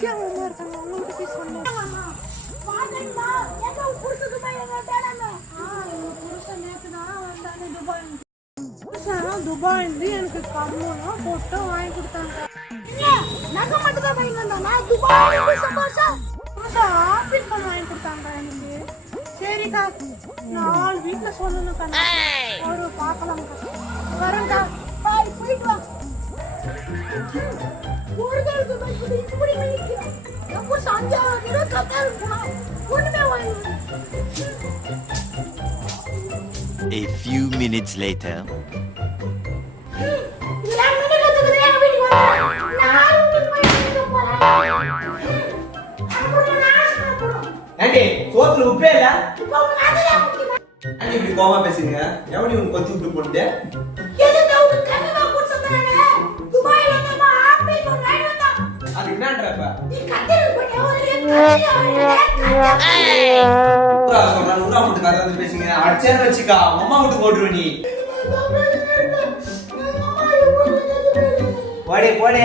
முக்கியம் இருக்காங்க அவங்ககிட்ட போய் சொன்னேன். துபாய் இருந்து எனக்கு கம்மலாம் போட்டு வாங்கி கொடுத்தாங்க. நகை மட்டும் தான் வாங்கி வந்தாங்க. துபாய் ஆப்பிள் பழம் வாங்கி கொடுத்தாங்க எனக்கு. சரிக்கா 4 வீட்டுல சொல்லணும்க்கா. ஒரு பார்க்கலாம்க்கா. வரேன்க்கா. பாய் போயிட்டு வா. A few minutes later. Aunty சோத்துல உப்பே இல்ல ஆண்டி இப்படி கோவமா பேசுறீங்க எவனி உன் கொத்தி விட்டு போட்டு அது என்னன்றப்ப ஊரா மட்டும் கதை வந்து பேசுங்க அடிச்சேன்னு வச்சுக்கா அம்மா விட்டு போட்டுருவ நீ போடே போடே